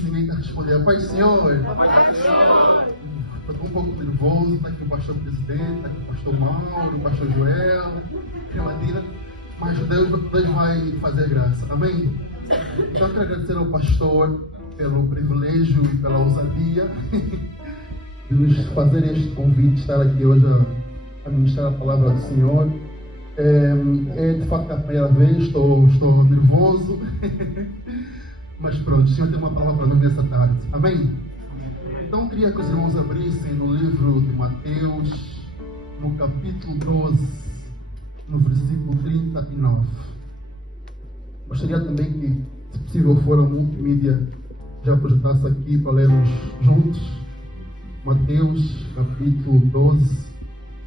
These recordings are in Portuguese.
que ninguém está respondendo. Pai Senhor, estou um pouco nervoso, está aqui o pastor presidente, está aqui o pastor Mauro, o pastor Joel, Cremadina, mas Deus vai fazer graça, amém? Então eu quero agradecer ao pastor pelo privilégio e pela ousadia de nos fazer este convite, de estar aqui hoje a ministrar a palavra do Senhor. É de facto a primeira vez, estou nervoso, mas pronto, o Senhor tem uma palavra para nós nessa tarde, amém? Então queria que os irmãos abrissem no livro de Mateus, no capítulo 12, no versículo 39. Gostaria também que, se possível for, a multimídia já projetasse aqui para lermos juntos. Mateus, capítulo 12,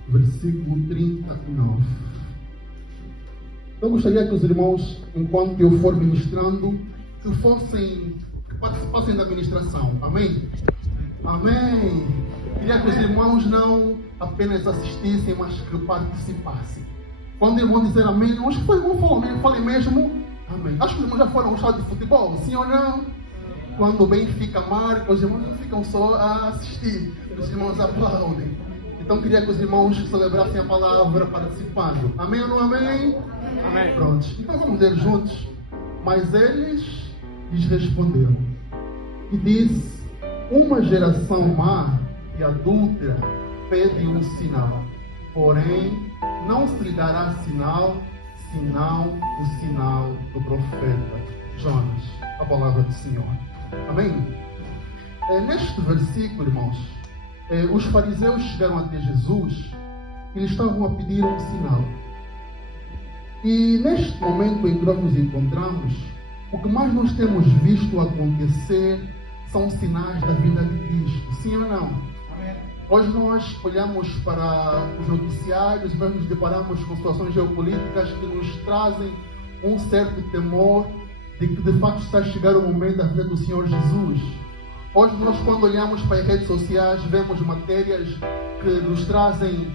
versículo 39. Então gostaria que os irmãos, enquanto eu for ministrando, que participassem da ministração. Amém? Amém! Queria que os irmãos não apenas assistissem, mas que participassem. Quando eu vou dizer amém, acho que foi bom falei mesmo. Amém. Acho que os irmãos já foram ao estádio de futebol, sim ou não? Quando o Benfica marca, os irmãos não ficam só a assistir, os irmãos aplaudem. Então queria que os irmãos celebrassem a palavra participando. Amém ou não amém? Amém. Pronto. Então vamos ler juntos. Mas eles lhes responderam e disse: uma geração má e adúltera pede um sinal, porém não se lhe dará sinal, senão o sinal do profeta Jonas. A palavra do Senhor. Amém? Neste versículo, irmãos, os fariseus chegaram até Jesus e lhe estavam a pedir um sinal. E neste momento em que nós nos encontramos, o que mais nós temos visto acontecer são sinais da vida de Cristo. Sim ou não? Amém. Hoje nós olhamos para os noticiários, nós nos deparamos com situações geopolíticas que nos trazem um certo temor de que de facto está a chegar o momento da vida do Senhor Jesus. Hoje nós, quando olhamos para as redes sociais, vemos matérias que nos trazem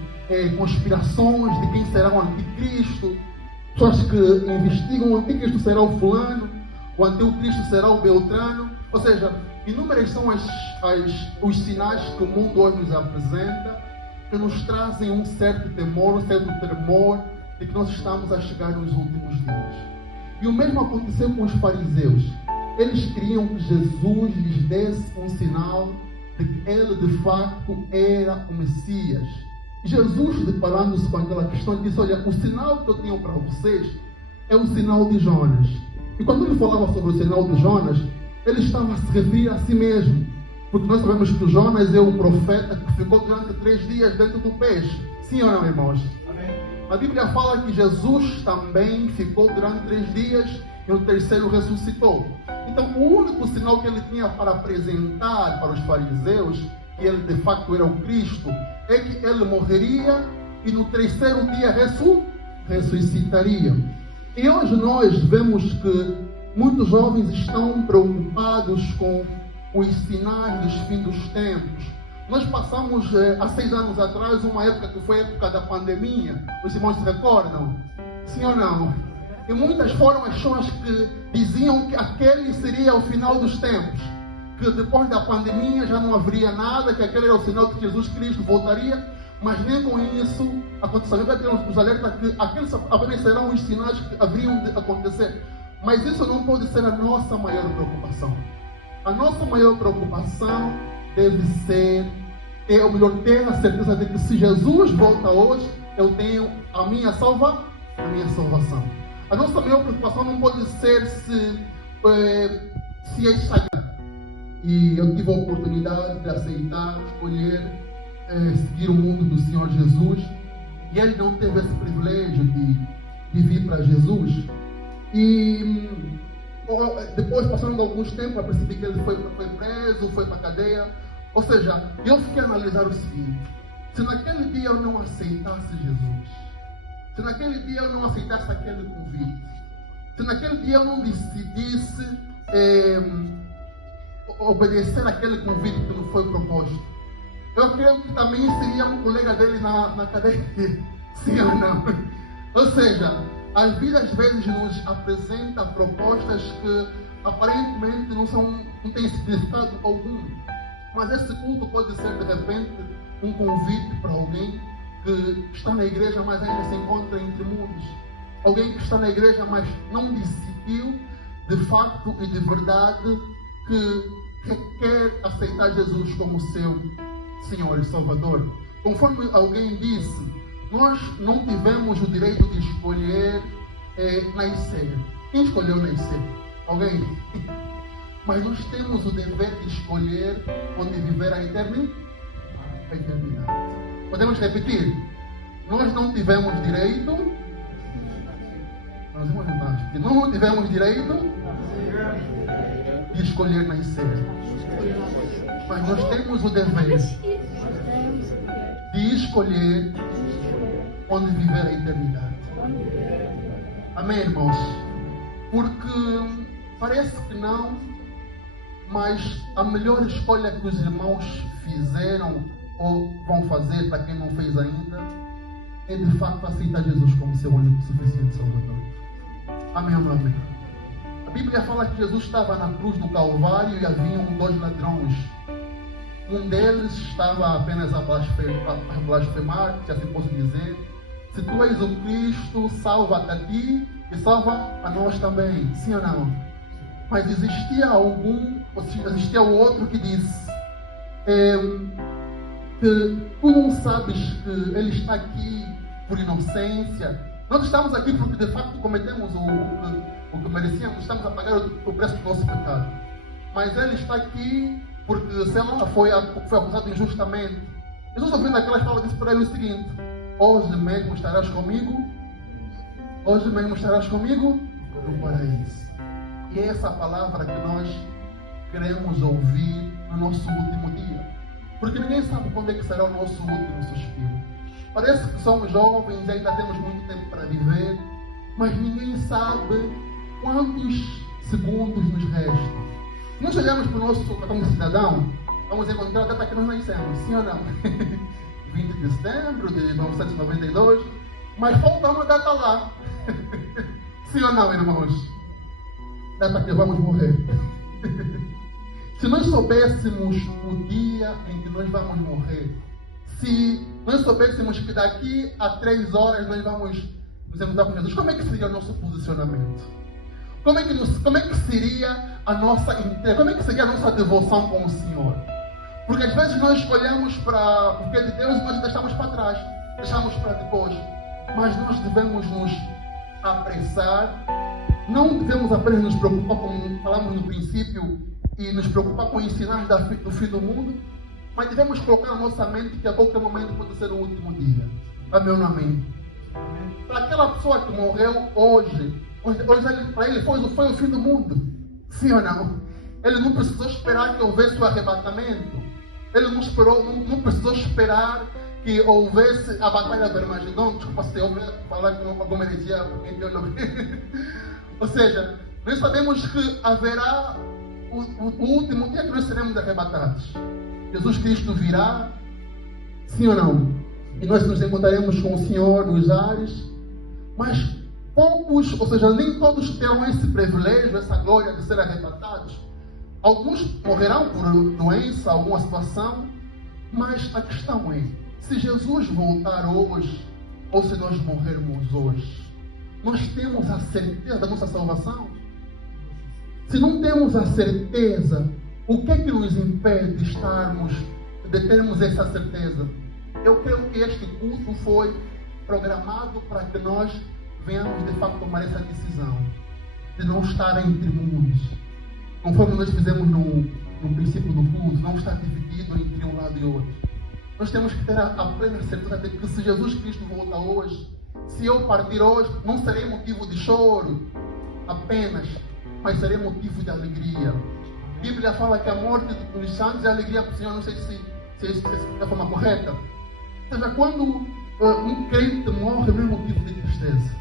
conspirações de quem será o anticristo, pessoas que investigam: o anticristo será o fulano, o anticristo será o beltrano. Ou seja, inúmeros são os sinais que o mundo hoje nos apresenta, que nos trazem um certo temor, um certo tremor de que nós estamos a chegar nos últimos dias. E o mesmo aconteceu com os fariseus. Eles queriam que Jesus lhes desse um sinal de que ele de facto era o Messias. E Jesus, deparando-se com aquela questão, disse: olha, o sinal que eu tenho para vocês é o sinal de Jonas. E quando ele falava sobre o sinal de Jonas, ele estava a se referir a si mesmo. Porque nós sabemos que Jonas é o profeta que ficou durante 3 dias dentro do peixe. Sim ou não, irmãos? Amém. A Bíblia fala que Jesus também ficou durante 3 dias e no terceiro ressuscitou. Então o único sinal que ele tinha para apresentar para os fariseus, que ele de facto era o Cristo, é que ele morreria e no terceiro dia ressuscitaria. E hoje nós vemos que muitos jovens estão preocupados com os sinais dos fins dos tempos. Nós passamos há 6 anos atrás uma época que foi a época da pandemia. Os irmãos se recordam? Sim ou não? E muitas foram as pessoas que diziam que aquele seria o final dos tempos, que depois da pandemia já não haveria nada, que aquele era o sinal de que Jesus Cristo voltaria. Mas nem com isso aconteceu. Vai ter os alertas que aqueles apenas serão os sinais que haveriam de acontecer. Mas isso não pode ser a nossa maior preocupação. A nossa maior preocupação deve ser, ou melhor, ter a certeza de que se Jesus volta hoje, eu tenho a minha salvação. A nossa maior preocupação não pode ser se está. E eu tive a oportunidade de aceitar, escolher, seguir o mundo do Senhor Jesus. E ele não teve esse privilégio de vir para Jesus. E depois, passando alguns tempos, eu percebi que ele foi preso, foi para a cadeia. Ou seja, eu fiquei a analisar o seguinte: se naquele dia eu não aceitasse Jesus, se naquele dia eu não aceitasse aquele convite, se naquele dia eu não decidisse obedecer aquele convite que me foi proposto, eu creio que também seria um colega dele na cadeia. Sim ou não? Ou seja, a vida às vezes nos apresenta propostas que aparentemente não são não tem significado algum. Mas esse culto pode ser, de repente, um convite para alguém que está na igreja, mas ainda se encontra entre mundos. Alguém que está na igreja, mas não decidiu, de facto e de verdade, que quer aceitar Jesus como seu Senhor e Salvador. Conforme alguém disse, nós não tivemos o direito de escolher nascer. Quem escolheu nascer? Alguém? Mas nós temos o dever de escolher onde viver a eternidade. Podemos repetir? Nós não tivemos direito. Nós não tivemos direito de escolher nascer. Mas nós temos o dever de escolher onde viver a eternidade. Amém, irmãos? Porque parece que não, mas a melhor escolha que os irmãos fizeram ou vão fazer, para quem não fez ainda, é de facto aceitar Jesus como seu único suficiente Salvador. Amém ou não amém? A Bíblia fala que Jesus estava na cruz do Calvário e haviam 2 ladrões. Um deles estava apenas a blasfemar, se assim posso dizer. Se tu és o Cristo, salva-te a ti e salva a nós também. Sim ou não? Mas existia o outro que disse que tu não sabes que Ele está aqui por inocência. Nós estamos aqui porque de facto cometemos o que merecíamos, estamos a pagar o preço do nosso pecado. Mas Ele está aqui porque, sei lá, foi acusado injustamente. Jesus, ouvindo aquelas palavras, disse para ele o seguinte: hoje mesmo estarás comigo? Hoje mesmo estarás comigo no paraíso. E é essa palavra que nós queremos ouvir no nosso último dia. Porque ninguém sabe quando é que será o nosso último suspiro. Parece que somos jovens e ainda temos muito tempo para viver, mas ninguém sabe quantos segundos nos restam. Nós olhamos para o nosso como cidadão, vamos encontrar a data que nós nascemos, sim ou não? 20 de setembro de 1992, mas falta uma data lá. Sim ou não, irmãos? Data que vamos morrer. Se nós soubéssemos o dia em que nós vamos morrer, se nós soubéssemos que daqui a 3 horas nós vamos nos encontrar com Jesus, como é que seria o nosso posicionamento? Como é que seria a nossa devoção com o Senhor? Porque às vezes nós olhamos para o que é de Deus e nós deixamos para trás, deixamos para depois. Mas nós devemos nos apressar, não devemos apenas nos preocupar, como falamos no princípio, e nos preocupar com os sinais do fim do mundo, mas devemos colocar na nossa mente que a qualquer momento pode ser o último dia. Amém ou não amém? Para aquela pessoa que morreu hoje para ele foi o fim do mundo. Sim ou não? Ele não precisou esperar que houvesse o arrebatamento. Ele não precisou esperar que houvesse a batalha do Armagedon. Desculpa se eu falar com alguma heresia. Ou seja, nós sabemos que haverá o último dia que nós seremos arrebatados. Jesus Cristo virá, sim ou não? E nós nos encontraremos com o Senhor nos ares. Mas poucos, ou seja, nem todos terão esse privilégio, essa glória de ser arrebatados. Alguns morrerão por doença, alguma situação, mas a questão é, se Jesus voltar hoje, ou se nós morrermos hoje, nós temos a certeza da nossa salvação? Se não temos a certeza, o que é que nos impede de termos essa certeza? Eu creio que este culto foi programado para que nós venhamos de facto tomar essa decisão de não estar entre mundos, conforme nós fizemos no princípio do culto, não estar dividido entre um lado e outro. Nós temos que ter a plena certeza de que se Jesus Cristo volta hoje, se eu partir hoje, não serei motivo de choro apenas, mas serei motivo de alegria. A Bíblia fala que a morte dos santos é a alegria para o Senhor. Não sei se é da forma correta. Ou seja, quando um crente morre, não é motivo de tristeza,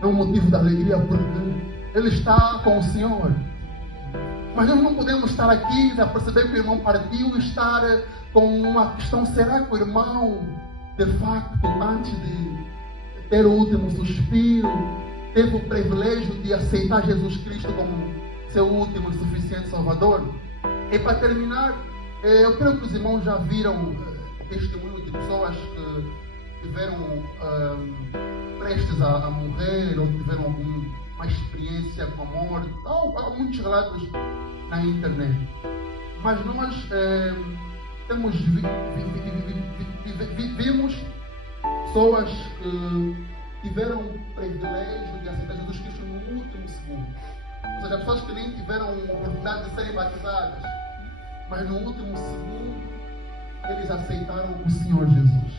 é um motivo de alegria, porque ele está com o Senhor. Mas nós não podemos estar aqui a perceber que o irmão partiu e estar com uma questão: será que o irmão, de facto, antes de ter o último suspiro, teve o privilégio de aceitar Jesus Cristo como seu último e suficiente Salvador. E para terminar, eu creio que os irmãos já viram testemunho de pessoas que tiveram prestes a morrer ou tiveram alguma experiência com a morte. Há muitos relatos na internet. Mas nós vivemos pessoas que tiveram o privilégio de aceitar Jesus Cristo no último segundo. Ou seja, pessoas que nem tiveram a oportunidade de serem batizadas, mas no último segundo eles aceitaram o Senhor Jesus.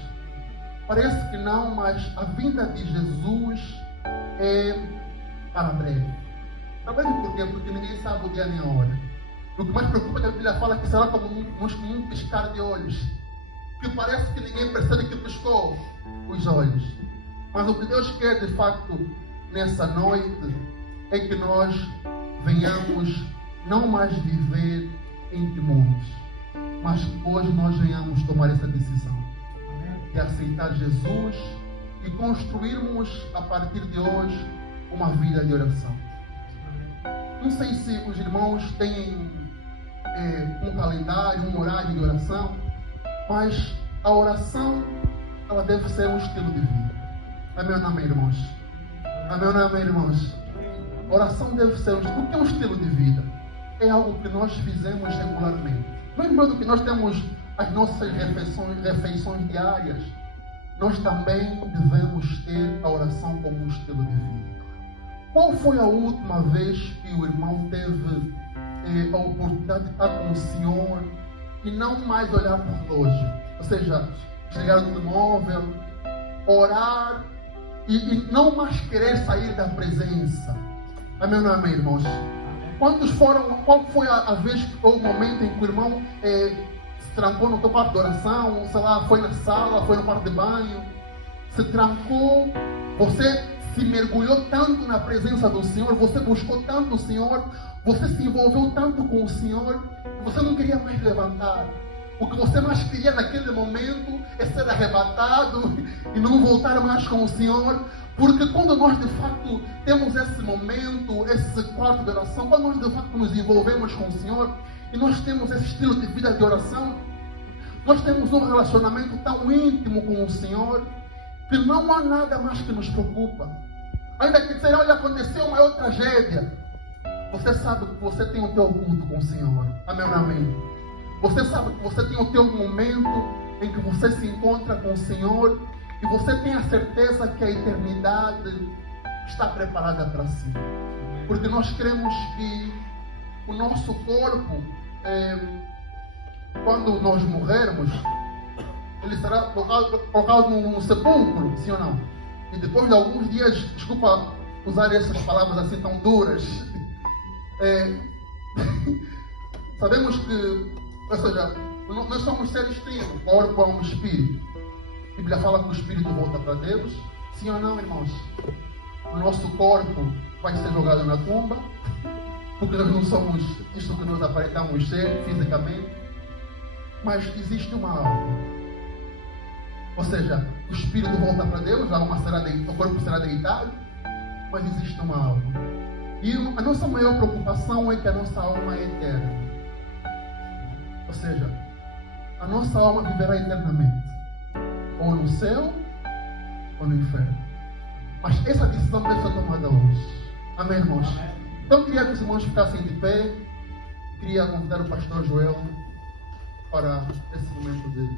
Parece que não, mas a vinda de Jesus é para breve. Para breve por quê? Porque ninguém sabe o dia nem a hora. O que mais preocupa é que a Bíblia fala que será como um piscar de olhos. Que parece que ninguém percebe que piscou os olhos. Mas o que Deus quer de facto nessa noite é que nós venhamos não mais viver em temores, mas que hoje nós venhamos tomar essa decisão de aceitar Jesus e construirmos a partir de hoje uma vida de oração. Não sei se os irmãos têm um calendário, um horário de oração, mas a oração ela deve ser um estilo de vida. Amém ou não, amém, irmãos? Amém ou não, amém, irmãos? A oração deve ser o que é um estilo de vida? É algo que nós fizemos regularmente. Lembrando que nós temos as nossas refeições diárias, nós também devemos ter a oração como um estilo de vida. Qual foi a última vez que o irmão teve a oportunidade de estar com o Senhor e não mais olhar para o relógio? Ou seja, desligar o telemóvel, orar e não mais querer sair da presença. Amém ou não amém, irmãos? Qual foi a vez ou o momento em que o irmão se trancou no teu quarto de oração, sei lá, foi na sala, foi no quarto de banho, se trancou, você se mergulhou tanto na presença do Senhor, você buscou tanto o Senhor, você se envolveu tanto com o Senhor, você não queria mais levantar. O que você mais queria naquele momento é ser arrebatado e não voltar mais com o Senhor. Porque quando nós de facto temos esse momento, esse quarto de oração, quando nós de facto nos envolvemos com o Senhor e nós temos esse estilo de vida de oração, nós temos um relacionamento tão íntimo com o Senhor que não há nada mais que nos preocupa. Ainda que disser, olha, aconteceu uma maior tragédia, você sabe que você tem o teu culto com o Senhor. Amém ou não amém? Você sabe que você tem o teu momento em que você se encontra com o Senhor e você tem a certeza que a eternidade está preparada para si. Porque nós cremos que o nosso corpo, quando nós morrermos, ele será colocado num sepulcro, sim ou não? E depois de alguns dias, desculpa usar essas palavras assim tão duras, sabemos que, ou seja, nós somos seres trinos, corpo, alma e espírito. A Bíblia fala que o espírito volta para Deus. Sim ou não, irmãos? O nosso corpo vai ser jogado na tumba, porque nós não somos isto que nós aparentamos ser fisicamente. Mas existe uma alma. Ou seja, o espírito volta para Deus, a alma será o corpo será deitado, mas existe uma alma. E a nossa maior preocupação é que a nossa alma é eterna. Ou seja, a nossa alma viverá eternamente, ou no céu, ou no inferno. Mas essa decisão deve ser tomada hoje. Amém, irmãos? Então, eu queria que os irmãos ficassem de pé. Queria convidar o pastor Joel para esse momento dele.